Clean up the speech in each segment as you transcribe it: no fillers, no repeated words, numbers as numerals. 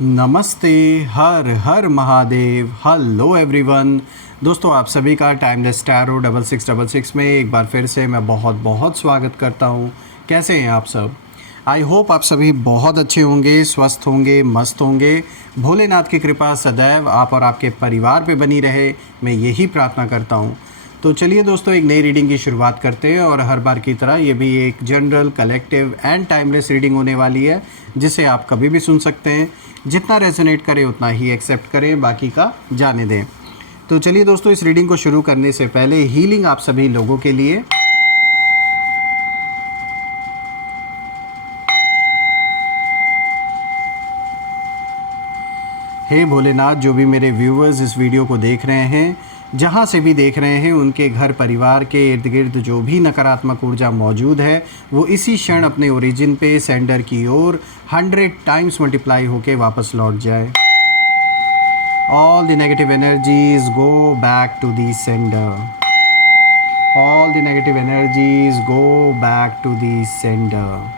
नमस्ते। हर हर महादेव। Hello everyone. दोस्तों आप सभी का टाइमलेस टैरो 6666 में एक बार फिर से मैं बहुत बहुत स्वागत करता हूँ। कैसे हैं आप सब? आई होप आप सभी बहुत अच्छे होंगे, स्वस्थ होंगे, मस्त होंगे। भोलेनाथ की कृपा सदैव आप और आपके परिवार पे बनी रहे, मैं यही प्रार्थना करता हूँ। तो चलिए दोस्तों, एक नई रीडिंग की शुरुआत करते हैं और हर बार की तरह ये भी एक general, collective and timeless reading होने वाली है, जिसे आप कभी भी सुन सकते हैं। जितना रेजोनेट करे उतना ही एक्सेप्ट करें, बाकी का जाने दें। तो चलिए दोस्तों, इस रीडिंग को शुरू करने से पहले हीलिंग आप सभी लोगों के लिए। हे भोलेनाथ, जो भी मेरे व्यूअर्स इस वीडियो को देख रहे हैं, जहाँ से भी देख रहे हैं, उनके घर परिवार के इर्द गिर्द जो भी नकारात्मक ऊर्जा मौजूद है वो इसी क्षण अपने ओरिजिन पे सेंडर की ओर 100 टाइम्स मल्टीप्लाई होके वापस लौट जाए। All the negative energies go back to the sender. All the negative energies go back to the sender.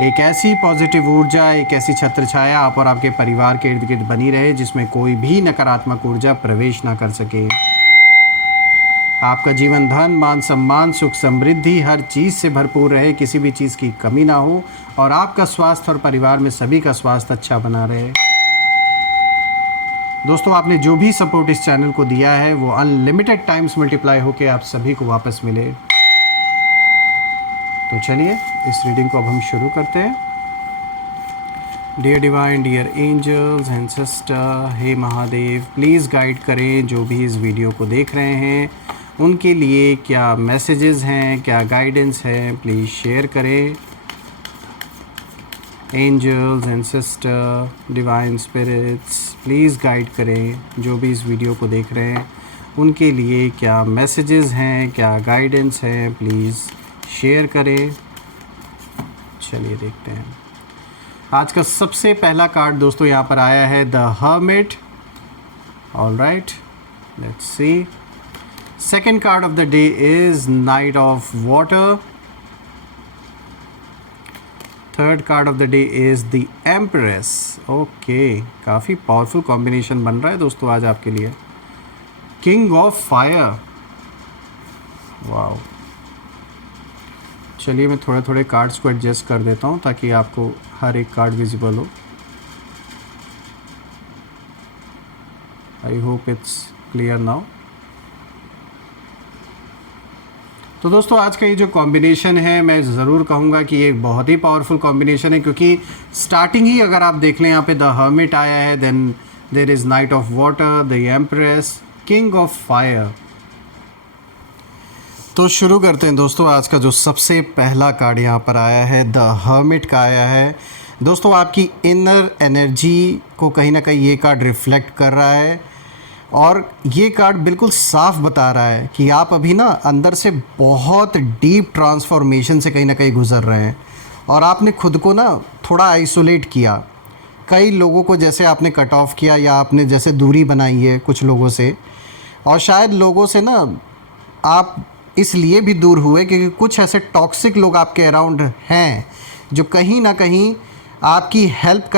एक ऐसी पॉजिटिव ऊर्जा, एक ऐसी छत्र छाया आप और आपके परिवार के इर्द गिर्द बनी रहे जिसमें कोई भी नकारात्मक ऊर्जा प्रवेश ना कर सके। आपका जीवन धन, मान सम्मान, सुख समृद्धि हर चीज़ से भरपूर रहे, किसी भी चीज़ की कमी ना हो और आपका स्वास्थ्य और परिवार में सभी का स्वास्थ्य अच्छा बना रहे। दोस्तों, आपने जो भी सपोर्ट इस चैनल को दिया है वो अनलिमिटेड टाइम्स मल्टीप्लाई होके आप सभी को वापस मिले। तो चलिए इस रीडिंग को अब हम शुरू करते हैं। Dear divine, dear angels and sister, हे महादेव, प्लीज़ गाइड करें जो भी इस वीडियो को देख रहे हैं, उनके लिए क्या मैसेजेस हैं, क्या गाइडेंस है, प्लीज़ शेयर करें। Angels and sister, divine spirits, please guide करें जो भी इस वीडियो को देख रहे हैं, उनके लिए क्या मैसेजेस हैं, क्या गाइडेंस है, प्लीज़ शेयर करें। चलिए देखते हैं। आज का सबसे पहला कार्ड दोस्तों यहाँ पर आया है the hermit. Alright, let's see. Second card of the day is night of water. Third card of the day is the empress. Okay, काफ़ी पावरफुल कॉम्बिनेशन बन रहा है दोस्तों आज आपके लिए। King of fire. वाओ। चलिए मैं थोड़े थोड़े कार्ड्स को एडजस्ट कर देता हूँ ताकि आपको हर एक कार्ड विजिबल हो। I hope it's clear now. तो दोस्तों आज का ये जो कॉम्बिनेशन है, मैं ज़रूर कहूँगा कि ये एक बहुत ही पावरफुल कॉम्बिनेशन है, क्योंकि स्टार्टिंग ही अगर आप देख लें, यहाँ पे द हर्मिट आया है, then there is knight of water, the empress, king of fire. तो शुरू करते हैं दोस्तों। आज का जो सबसे पहला कार्ड यहाँ पर आया है द हर्मिट का आया है। दोस्तों आपकी इनर एनर्जी को कहीं ना कहीं ये कार्ड रिफ्लेक्ट कर रहा है और ये कार्ड बिल्कुल साफ बता रहा है कि आप अभी ना अंदर से बहुत डीप ट्रांसफॉर्मेशन से कहीं ना कहीं गुजर रहे हैं और आपने खुद को ना थोड़ा आइसोलेट किया। कई लोगों को जैसे आपने कट ऑफ किया या आपने जैसे दूरी बनाई है कुछ लोगों से, और शायद लोगों से ना आप इसलिए भी दूर हुए क्योंकि कुछ ऐसे टॉक्सिक लोग आपके अराउंड हैं जो कहीं ना कहीं आपकी हेल्प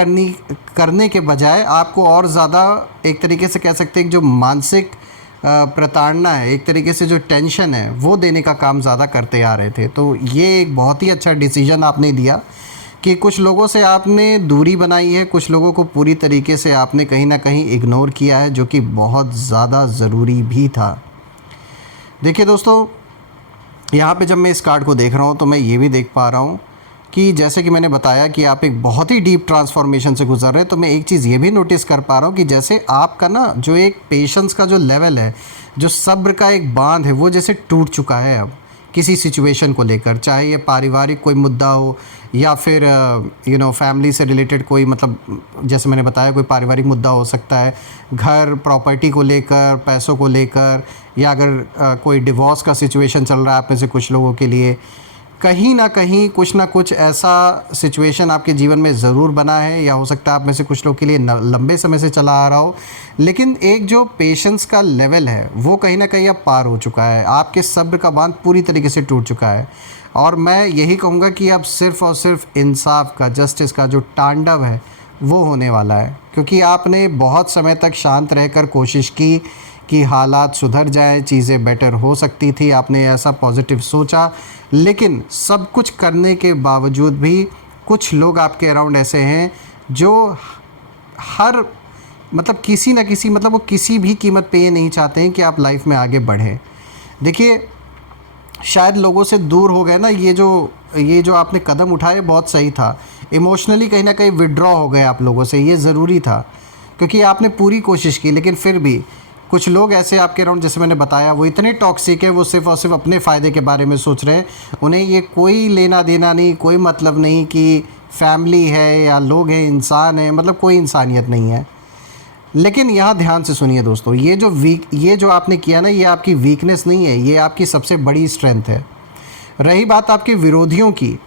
करने के बजाय आपको और ज़्यादा, एक तरीके से कह सकते हैं, जो मानसिक प्रताड़ना है, एक तरीके से जो टेंशन है वो देने का काम ज़्यादा करते आ रहे थे। तो ये एक बहुत ही अच्छा डिसीजन आपने दिया कि कुछ लोगों से आपने दूरी बनाई है, कुछ लोगों को पूरी तरीके से आपने कहीं ना कहीं इग्नोर किया है, जो कि बहुत ज़्यादा ज़रूरी भी था। देखिए दोस्तों, यहाँ पे जब मैं इस कार्ड को देख रहा हूँ तो मैं ये भी देख पा रहा हूँ कि जैसे कि मैंने बताया कि आप एक बहुत ही डीप ट्रांसफॉर्मेशन से गुजर रहे हैं, तो मैं एक चीज़ ये भी नोटिस कर पा रहा हूँ कि जैसे आपका ना जो एक पेशेंस का जो लेवल है, जो सब्र का एक बांध है, वो जैसे टूट चुका है अब किसी सिचुएशन को लेकर, चाहे ये पारिवारिक कोई मुद्दा हो या फिर फैमिली से रिलेटेड कोई, मतलब जैसे मैंने बताया कोई पारिवारिक मुद्दा हो सकता है, घर प्रॉपर्टी को लेकर, पैसों को लेकर, या अगर कोई डिवोर्स का सिचुएशन चल रहा है आप में से कुछ लोगों के लिए, कहीं ना कहीं कुछ ना कुछ ऐसा सिचुएशन आपके जीवन में ज़रूर बना है, या हो सकता है आप में से कुछ लोग के लिए लंबे समय से चला आ रहा हो, लेकिन एक जो पेशेंस का लेवल है वो कहीं ना कहीं अब पार हो चुका है, आपके सब्र का बांध पूरी तरीके से टूट चुका है। और मैं यही कहूँगा कि अब सिर्फ़ और सिर्फ इंसाफ का, जस्टिस का जो तांडव है वो होने वाला है, क्योंकि आपने बहुत समय तक शांत रहकर कोशिश की कि हालात सुधर जाएं, चीज़ें बेटर हो सकती थी, आपने ऐसा पॉजिटिव सोचा। लेकिन सब कुछ करने के बावजूद भी कुछ लोग आपके अराउंड ऐसे हैं जो हर मतलब किसी न किसी मतलब वो किसी भी कीमत पे ये नहीं चाहते हैं कि आप लाइफ में आगे बढ़ें। देखिए, शायद लोगों से दूर हो गए ना, ये जो आपने कदम उठाए बहुत सही था। इमोशनली कहीं ना कहीं विड्रॉ हो गए आप लोगों से, ये ज़रूरी था, क्योंकि आपने पूरी कोशिश की। लेकिन फिर भी कुछ लोग ऐसे आपके अराउंड, जैसे मैंने बताया, वो इतने टॉक्सिक है, वो सिर्फ़ और सिर्फ अपने फ़ायदे के बारे में सोच रहे हैं। उन्हें ये कोई लेना देना नहीं, कोई मतलब नहीं कि फैमिली है या लोग हैं, इंसान है, मतलब कोई इंसानियत नहीं है। लेकिन यहाँ ध्यान से सुनिए दोस्तों, ये जो आपने किया ना, ये आपकी वीकनेस नहीं है, ये आपकी सबसे बड़ी स्ट्रेंथ है। रही बात आपके विरोधियों की,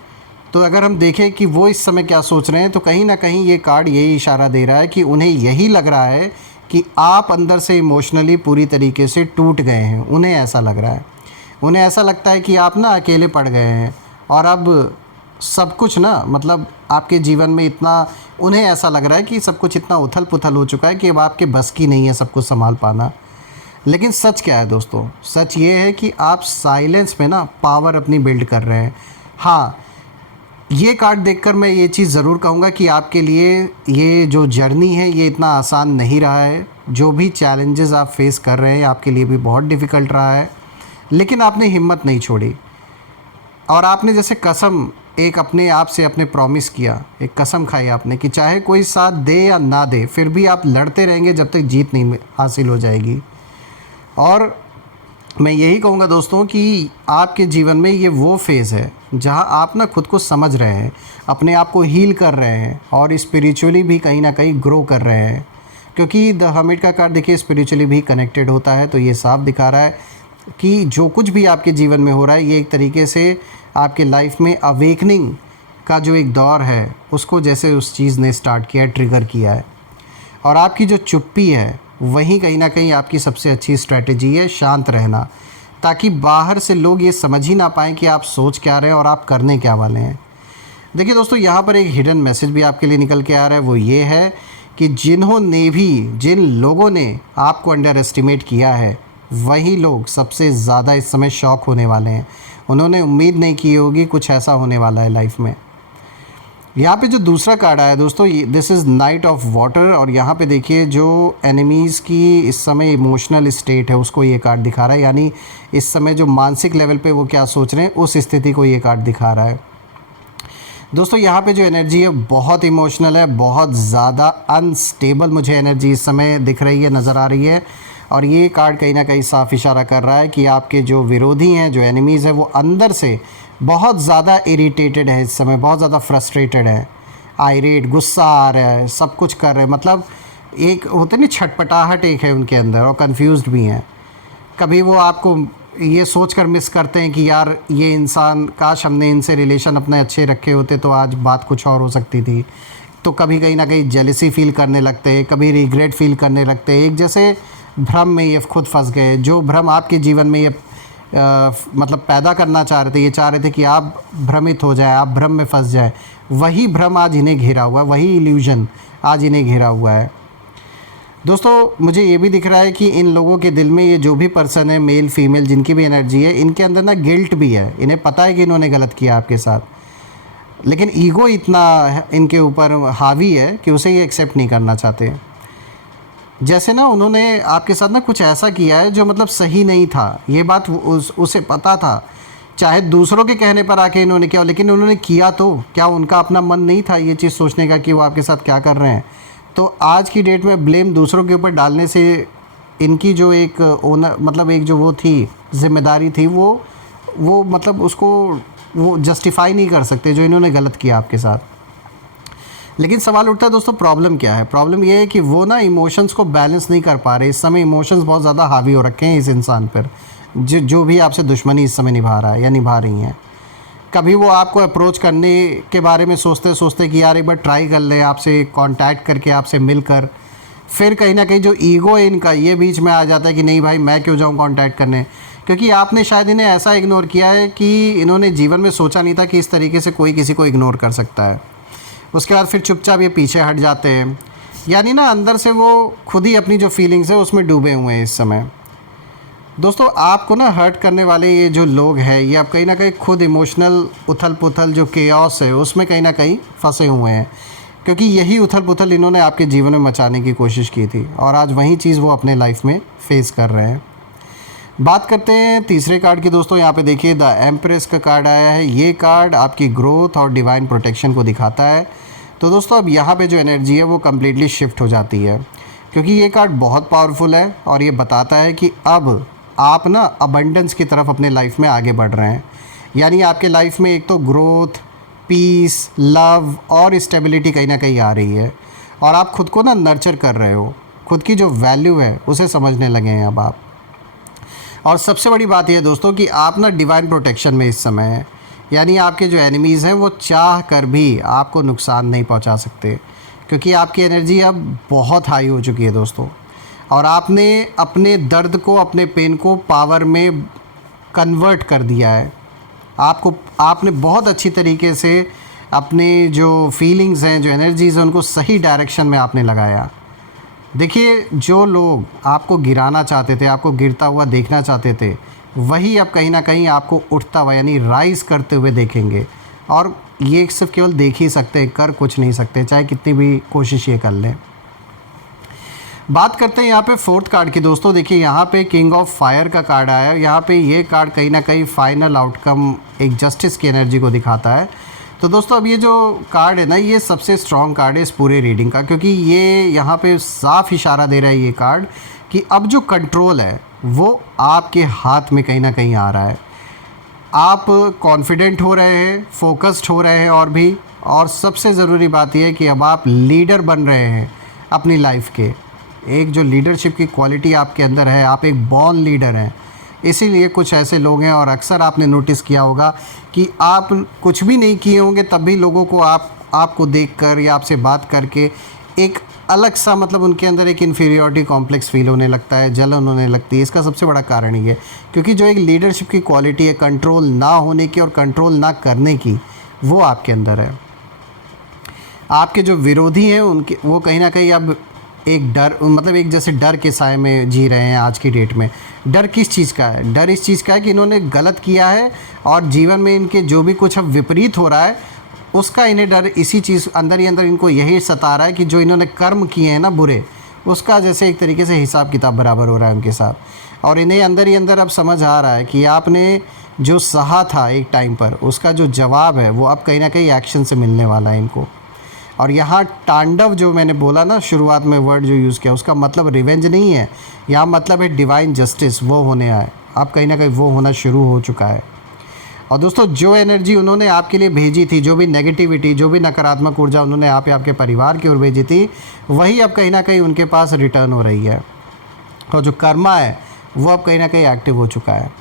तो अगर हम देखें कि वो इस समय क्या सोच रहे हैं, तो कहीं ना कहीं ये कार्ड यही इशारा दे रहा है कि उन्हें यही लग रहा है कि आप अंदर से इमोशनली पूरी तरीके से टूट गए हैं। उन्हें ऐसा लग रहा है, उन्हें ऐसा लगता है कि आप ना अकेले पड़ गए हैं, और अब सब कुछ ना मतलब आपके जीवन में इतना, उन्हें ऐसा लग रहा है कि सब कुछ इतना उथल पुथल हो चुका है कि अब आपके बस की नहीं है सब कुछ संभाल पाना। लेकिन सच क्या है दोस्तों? सच ये है कि आप साइलेंस में ना पावर अपनी बिल्ड कर रहे हैं। हाँ, ये कार्ड देखकर मैं ये चीज़ ज़रूर कहूँगा कि आपके लिए ये जो जर्नी है ये इतना आसान नहीं रहा है। जो भी चैलेंजेस आप फेस कर रहे हैं आपके लिए भी बहुत डिफ़िकल्ट रहा है, लेकिन आपने हिम्मत नहीं छोड़ी। और आपने जैसे कसम एक अपने आप से अपने प्रॉमिस किया, एक कसम खाई आपने कि चाहे कोई साथ दे या ना दे, फिर भी आप लड़ते रहेंगे जब तक जीत नहीं हासिल हो जाएगी। और मैं यही कहूँगा दोस्तों कि आपके जीवन में ये वो फेज़ है जहाँ आप ना खुद को समझ रहे हैं, अपने आप को हील कर रहे हैं, और स्पिरिचुअली भी कहीं ना कहीं ग्रो कर रहे हैं। क्योंकि द हर्मिट का कार्ड देखिए स्पिरिचुअली भी कनेक्टेड होता है, तो ये साफ दिखा रहा है कि जो कुछ भी आपके जीवन में हो रहा है, ये एक तरीके से आपके लाइफ में अवेकनिंग का जो एक दौर है, उसको जैसे उस चीज़ ने स्टार्ट किया, ट्रिगर किया है। और आपकी जो चुप्पी है वही कहीं ना कहीं आपकी सबसे अच्छी स्ट्रैटेजी है, शांत रहना, ताकि बाहर से लोग ये समझ ही ना पाएँ कि आप सोच क्या रहे हैं और आप करने क्या वाले हैं। देखिए दोस्तों, यहाँ पर एक हिडन मैसेज भी आपके लिए निकल के आ रहा है। वो ये है कि जिन लोगों ने आपको अंडर एस्टिमेट किया है, वही लोग सबसे ज़्यादा इस समय शॉक होने वाले हैं। उन्होंने उम्मीद नहीं की होगी कुछ ऐसा होने वाला है लाइफ में। यहाँ पे जो दूसरा कार्ड आया दोस्तों, this is knight of water, और यहाँ पे देखिए जो एनिमीज़ की इस समय इमोशनल स्टेट है उसको ये कार्ड दिखा रहा है। यानी इस समय जो मानसिक लेवल पे वो क्या सोच रहे हैं, उस स्थिति को ये कार्ड दिखा रहा है। दोस्तों यहाँ पे जो एनर्जी है बहुत इमोशनल है, बहुत ज़्यादा अनस्टेबल मुझे एनर्जी इस समय दिख रही है, नज़र आ रही है। और ये कार्ड कहीं ना कहीं साफ इशारा कर रहा है कि आपके जो विरोधी हैं, जो एनिमीज़ हैं, वो अंदर से बहुत ज़्यादा इरिटेटेड है इस समय, बहुत ज़्यादा फ्रस्ट्रेटेड है, आयरेट, गुस्सा आ रहा है, सब कुछ कर रहे हैं। मतलब एक होते नहीं, छटपटाहट एक है उनके अंदर, और कंफ्यूज्ड भी हैं। कभी वो आपको ये सोच कर मिस करते हैं कि यार ये इंसान, काश हमने इनसे रिलेशन अपने अच्छे रखे होते तो आज बात कुछ और हो सकती थी। तो कभी कहीं ना कहीं जेलसी फील करने लगते हैं, कभी रिग्रेट फील करने लगते हैं। एक जैसे भ्रम में ये खुद फंस गए। जो भ्रम आपके जीवन में ये मतलब पैदा करना चाह रहे थे, ये चाह रहे थे कि आप भ्रमित हो जाए, आप भ्रम में फंस जाए, वही भ्रम आज इन्हें घिरा हुआ है, वही इल्यूजन आज इन्हें घिरा हुआ है। दोस्तों मुझे ये भी दिख रहा है कि इन लोगों के दिल में, ये जो भी पर्सन है, मेल फीमेल जिनकी भी एनर्जी है, इनके अंदर ना गिल्ट भी है। इन्हें पता है कि इन्होंने गलत किया आपके साथ, लेकिन ईगो इतना इनके ऊपर हावी है कि उसे ये एक्सेप्ट नहीं करना चाहते। जैसे ना उन्होंने आपके साथ ना कुछ ऐसा किया है जो मतलब सही नहीं था, ये बात उसे पता था। चाहे दूसरों के कहने पर आके इन्होंने किया, लेकिन उन्होंने किया तो क्या उनका अपना मन नहीं था ये चीज़ सोचने का कि वो आपके साथ क्या कर रहे हैं? तो आज की डेट में ब्लेम दूसरों के ऊपर डालने से इनकी जो एक ओनर, मतलब एक जो वो थी जिम्मेदारी थी, वो मतलब उसको वो जस्टिफाई नहीं कर सकते जो इन्होंने गलत किया आपके साथ। लेकिन सवाल उठता है दोस्तों, प्रॉब्लम क्या है? प्रॉब्लम ये है कि वो ना इमोशंस को बैलेंस नहीं कर पा रहे। इस समय इमोशंस बहुत ज़्यादा हावी हो रखे हैं इस इंसान पर, जो भी आपसे दुश्मनी इस समय निभा रहा है या निभा रही हैं। कभी वो आपको अप्रोच करने के बारे में सोचते सोचते कि यार एक बार ट्राई कर ले, आपसे कांटेक्ट करके, आपसे मिलकर, फिर कहीं ना कहीं जो ईगो है इनका, ये बीच में आ जाता है कि नहीं भाई मैं क्यों जाऊँ कांटेक्ट करने, क्योंकि आपने शायद इन्हें ऐसा इग्नोर किया है कि इन्होंने जीवन में सोचा नहीं था कि इस तरीके से कोई किसी को इग्नोर कर सकता है। उसके बाद फिर चुपचाप ये पीछे हट जाते हैं, यानी ना अंदर से वो खुद ही अपनी जो फीलिंग्स है उसमें डूबे हुए हैं इस समय। दोस्तों आपको ना हर्ट करने वाले ये जो लोग हैं, ये आप कहीं ना कहीं खुद इमोशनल उथल पुथल जो केओस है उसमें कहीं ना कहीं फंसे हुए हैं, क्योंकि यही उथल पुथल इन्होंने आपके जीवन में मचाने की कोशिश की थी और आज वही चीज़ वो अपने लाइफ में फेस कर रहे हैं। बात करते हैं तीसरे कार्ड की। दोस्तों यहाँ पे देखिए द एम्प्रेस का कार्ड आया है। ये कार्ड आपकी ग्रोथ और डिवाइन प्रोटेक्शन को दिखाता है। तो दोस्तों अब यहाँ पे जो एनर्जी है वो कम्प्लीटली शिफ्ट हो जाती है, क्योंकि ये कार्ड बहुत पावरफुल है और ये बताता है कि अब आप ना अबंडेंस की तरफ अपने लाइफ में आगे बढ़ रहे हैं। यानी आपके लाइफ में एक तो ग्रोथ, पीस, लव और स्टेबिलिटी कहीं ना कहीं आ रही है और आप खुद को ना नर्चर कर रहे हो, खुद की जो वैल्यू है उसे समझने लगे हैं अब आप। और सबसे बड़ी बात यह है दोस्तों कि आप ना डिवाइन प्रोटेक्शन में इस समय हैं, यानी आपके जो एनिमीज़ हैं वो चाह कर भी आपको नुकसान नहीं पहुंचा सकते, क्योंकि आपकी एनर्जी अब बहुत हाई हो चुकी है दोस्तों। और आपने अपने दर्द को, अपने पेन को पावर में कन्वर्ट कर दिया है। आपने बहुत अच्छी तरीके से अपने जो फीलिंग्स हैं, जो एनर्जीज़ हैं, उनको सही डायरेक्शन में आपने लगाया। देखिए जो लोग आपको गिराना चाहते थे, आपको गिरता हुआ देखना चाहते थे, वही अब कहीं ना कहीं आपको उठता हुआ यानी राइज़ करते हुए देखेंगे। और ये सिर्फ केवल देख ही सकते, कर कुछ नहीं सकते, चाहे कितनी भी कोशिश ये कर लें। बात करते हैं यहाँ पे फोर्थ कार्ड की। दोस्तों देखिए यहाँ पे किंग ऑफ फायर का कार्ड आया है। यहाँ पे ये कार्ड कहीं ना कहीं फाइनल आउटकम, एक जस्टिस की एनर्जी को दिखाता है। तो दोस्तों अब ये जो कार्ड है ना, ये सबसे स्ट्रॉन्ग कार्ड है इस पूरे रीडिंग का, क्योंकि ये यहाँ पे साफ इशारा दे रहा है ये कार्ड कि अब जो कंट्रोल है वो आपके हाथ में कहीं ना कहीं आ रहा है। आप कॉन्फिडेंट हो रहे हैं, फोकस्ड हो रहे हैं और सबसे ज़रूरी बात यह है कि अब आप लीडर बन रहे हैं अपनी लाइफ के। एक जो लीडरशिप की क्वालिटी आपके अंदर है, आप एक बॉर्न लीडर हैं। इसीलिए कुछ ऐसे लोग हैं, और अक्सर आपने नोटिस किया होगा कि आप कुछ भी नहीं किए होंगे तब भी लोगों को आपको देखकर या आपसे बात करके एक अलग सा, मतलब उनके अंदर एक इन्फीरियरिटी कॉम्प्लेक्स फील होने लगता है, जलन होने लगती है। इसका सबसे बड़ा कारण ये है क्योंकि जो एक लीडरशिप की क्वालिटी है, कंट्रोल ना होने की और कंट्रोल ना करने की, वो आपके अंदर है। आपके जो विरोधी हैं उनके, वो कहीं ना कहीं अब एक डर, मतलब एक जैसे डर के साए में जी रहे हैं आज की डेट में। डर किस चीज़ का है? डर इस चीज़ का है कि इन्होंने गलत किया है और जीवन में इनके जो भी कुछ अब विपरीत हो रहा है उसका इन्हें डर, इसी चीज़ अंदर ही अंदर इनको यही सता रहा है कि जो इन्होंने कर्म किए हैं ना बुरे, उसका जैसे एक तरीके से हिसाब किताब बराबर हो रहा है उनके साथ। और इन्हें अंदर ही अंदर अब समझ आ रहा है कि आपने जो सहा था एक टाइम पर, उसका जो जवाब है वो अब कहीं ना कहीं एक्शन से मिलने वाला है इनको। और यहाँ तांडव जो मैंने बोला ना शुरुआत में वर्ड जो यूज़ किया, उसका मतलब रिवेंज नहीं है, यहाँ मतलब है डिवाइन जस्टिस, वो होने आए। अब कहीं ना कहीं वो होना शुरू हो चुका है। और दोस्तों जो एनर्जी उन्होंने आपके लिए भेजी थी, जो भी नेगेटिविटी, जो भी नकारात्मक ऊर्जा उन्होंने आपके परिवार की ओर भेजी थी, वही अब कहीं ना कहीं उनके पास रिटर्न हो रही है। और जो कर्मा है वो अब कहीं ना कहीं एक्टिव हो चुका है।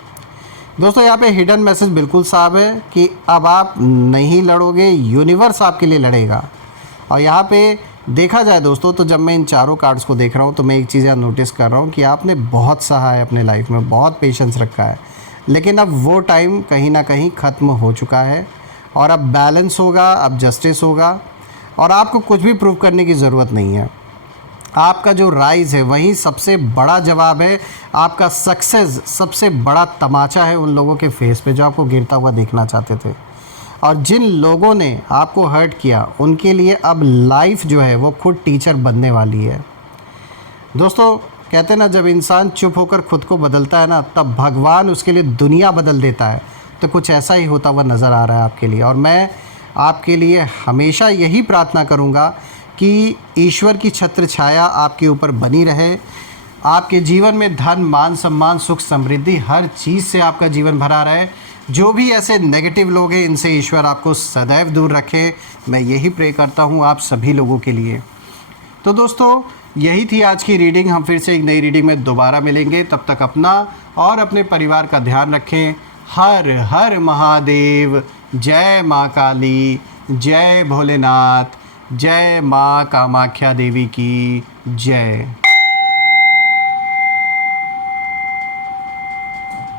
दोस्तों यहाँ पे हिडन मैसेज बिल्कुल साफ है कि अब आप नहीं लड़ोगे, यूनिवर्स आपके लिए लड़ेगा। और यहाँ पे देखा जाए दोस्तों, तो जब मैं इन चारों कार्ड्स को देख रहा हूँ तो मैं एक चीज़ यहाँ नोटिस कर रहा हूँ कि आपने बहुत सहा है अपने लाइफ में, बहुत पेशेंस रखा है, लेकिन अब वो टाइम कहीं ना कहीं ख़त्म हो चुका है और अब बैलेंस होगा, अब जस्टिस होगा और आपको कुछ भी प्रूव करने की ज़रूरत नहीं है। आपका जो राइज़ है वही सबसे बड़ा जवाब है। आपका सक्सेस सबसे बड़ा तमाचा है उन लोगों के फेस पे जो आपको गिरता हुआ देखना चाहते थे। और जिन लोगों ने आपको हर्ट किया उनके लिए अब लाइफ जो है वो खुद टीचर बनने वाली है। दोस्तों कहते हैं ना, जब इंसान चुप होकर खुद को बदलता है ना, तब भगवान उसके लिए दुनिया बदल देता है। तो कुछ ऐसा ही होता हुआ नज़र आ रहा है आपके लिए। और मैं आपके लिए हमेशा यही प्रार्थना करूँगा कि ईश्वर की छत्र छाया आपके ऊपर बनी रहे। आपके जीवन में धन, मान, सम्मान, सुख, समृद्धि, हर चीज़ से आपका जीवन भरा रहे। जो भी ऐसे नेगेटिव लोग हैं इनसे ईश्वर आपको सदैव दूर रखे। मैं यही प्रे करता हूँ आप सभी लोगों के लिए। तो दोस्तों यही थी आज की रीडिंग। हम फिर से एक नई रीडिंग में दोबारा मिलेंगे। तब तक अपना और अपने परिवार का ध्यान रखें। हर हर महादेव। जय माँ काली, जय भोलेनाथ, जय माँ कामाख्या देवी की जय।